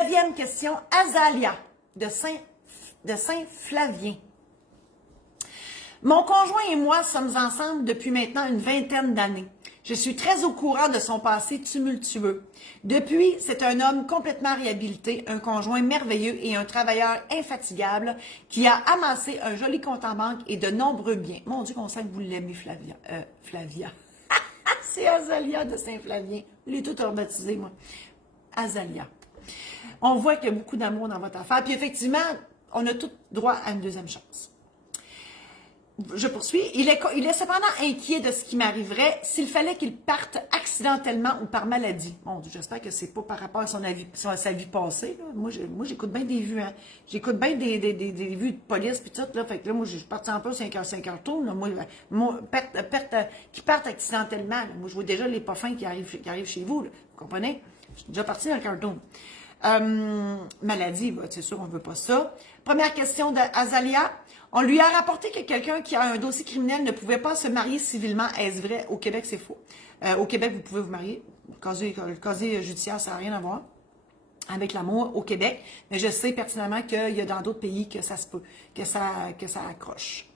Neuvième question, Azalia de Saint-Flavien. Mon conjoint et moi sommes ensemble depuis maintenant une vingtaine d'années. Je suis très au courant de son passé tumultueux. Depuis, c'est un homme complètement réhabilité, un conjoint merveilleux et un travailleur infatigable qui a amassé un joli compte en banque et de nombreux biens. Mon Dieu, qu'on sent que vous l'aimez, Flavia. Flavia. C'est Azalia de Saint-Flavien. Je l'ai tout rebaptisé, moi. Azalia. On voit qu'il y a beaucoup d'amour dans votre affaire. Puis effectivement, on a tout droit à une deuxième chance. Je poursuis. Il est cependant inquiet de ce qui m'arriverait s'il fallait qu'il parte accidentellement ou par maladie. Bon, j'espère que c'est pas par rapport à sa vie passée. Là. Moi, j'écoute bien des vues. Hein. J'écoute bien des vues de police puis tout. Là. Fait que là, moi, je suis partie en peu 5 heures tour. Là. Moi, qui partent accidentellement. Là. Moi, je vois déjà les pas fins qui arrivent chez vous. Là. Vous comprenez? Je suis déjà partie dans le carton. Maladie, c'est sûr, on ne veut pas ça. Première question d'Azalia. On lui a rapporté que quelqu'un qui a un dossier criminel ne pouvait pas se marier civilement. Est-ce vrai? Au Québec, c'est faux. Au Québec, vous pouvez vous marier. Le casier judiciaire, ça n'a rien à voir avec l'amour au Québec. Mais je sais pertinemment qu'il y a dans d'autres pays que ça se peut, que ça accroche.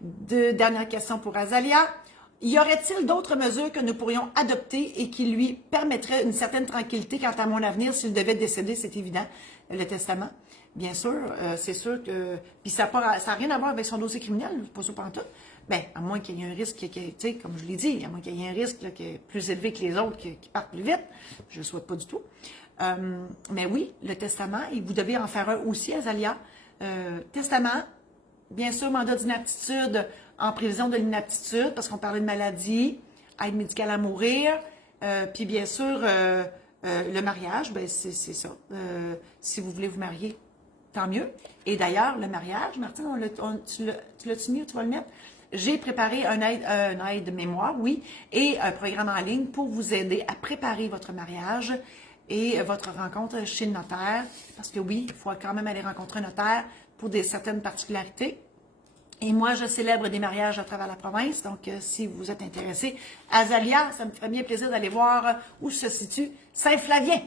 Dernière question pour Azalia. Y aurait-il d'autres mesures que nous pourrions adopter et qui lui permettraient une certaine tranquillité quant à mon avenir s'il devait décéder? C'est évident. Le testament. Bien sûr, c'est sûr que... Puis ça n'a rien à voir avec son dossier criminel, pas sûr pas tout. Bien, à moins qu'il y ait un risque, tu sais, comme je l'ai dit, à moins qu'il y ait un risque là, qui est plus élevé que les autres, qui partent plus vite. Je ne le souhaite pas du tout. Mais oui, le testament, et vous devez en faire un aussi, Azalia. Testament, bien sûr, mandat d'inaptitude en prévision de l'inaptitude, parce qu'on parlait de maladie, aide médicale à mourir, puis bien sûr, le mariage, ben c'est ça. Si vous voulez vous marier, tant mieux. Et d'ailleurs, le mariage, Martine, tu l'as-tu mis ou tu vas le mettre? J'ai préparé un aide mémoire, oui, et un programme en ligne pour vous aider à préparer votre mariage et votre rencontre chez le notaire. Parce que oui, il faut quand même aller rencontrer un notaire pour certaines particularités. Et moi, je célèbre des mariages à travers la province. Donc, si vous êtes intéressé, Azalia, ça me ferait bien plaisir d'aller voir où se situe Saint-Flavien.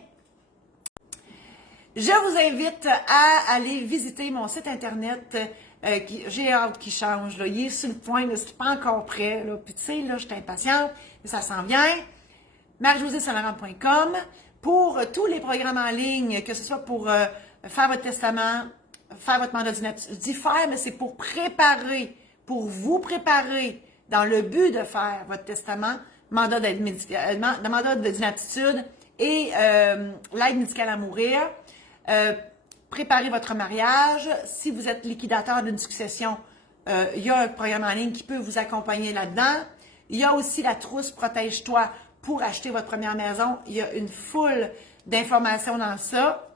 Je vous invite à aller visiter mon site internet. J'ai hâte qu'il change. Là. Il est sur le point, mais c'est pas encore prêt. Là. Puis tu sais, là, je suis impatiente, mais ça s'en vient. Marie-Josée-Saint-Laurent.com pour tous les programmes en ligne, que ce soit pour faire votre testament, faire votre mandat d'inaptitude. Je dis faire, mais c'est pour préparer, pour vous préparer dans le but de faire votre testament, mandat d'inaptitude et l'aide médicale à mourir. Préparez votre mariage. Si vous êtes liquidateur d'une succession, il y a un programme en ligne qui peut vous accompagner là-dedans. Il y a aussi la trousse Protège-toi pour acheter votre première maison. Il y a une foule d'informations dans ça.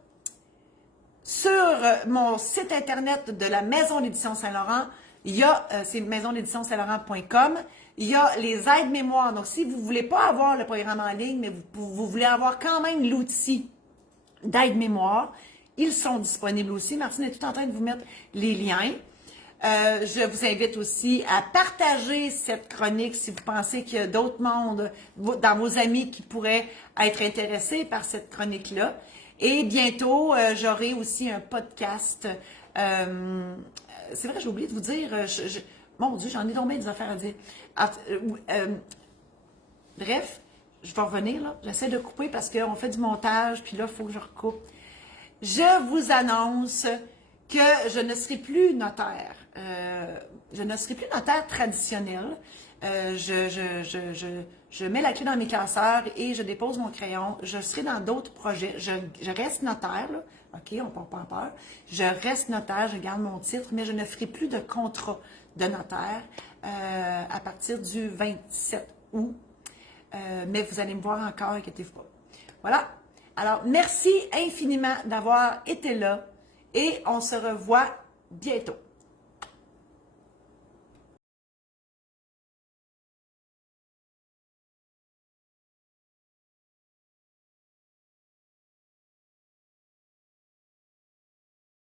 Sur mon site internet de la Maison d'édition Saint-Laurent, il y a, c'est maisondéditionsaint-laurent.com, il y a les aides mémoire. Donc, si vous ne voulez pas avoir le programme en ligne, mais vous voulez avoir quand même l'outil d'aide mémoire, ils sont disponibles aussi. Martine est tout en train de vous mettre les liens. Je vous invite aussi à partager cette chronique si vous pensez qu'il y a d'autres mondes dans vos amis qui pourraient être intéressés par cette chronique-là. Et bientôt, j'aurai aussi un podcast. C'est vrai, j'ai oublié de vous dire, mon Dieu, j'en ai tombé des affaires à dire. Bref, je vais revenir là. J'essaie de couper parce qu'on fait du montage, puis là, il faut que je recoupe. Je vous annonce que je ne serai plus notaire. Je ne serai plus notaire traditionnel. Je mets la clé dans mes classeurs et je dépose mon crayon. Je serai dans d'autres projets. Je reste notaire, là. OK, on ne part pas en peur. Je reste notaire, je garde mon titre, mais je ne ferai plus de contrat de notaire à partir du 27 août. Mais vous allez me voir encore, inquiétez-vous pas. Voilà. Alors, merci infiniment d'avoir été là et on se revoit bientôt.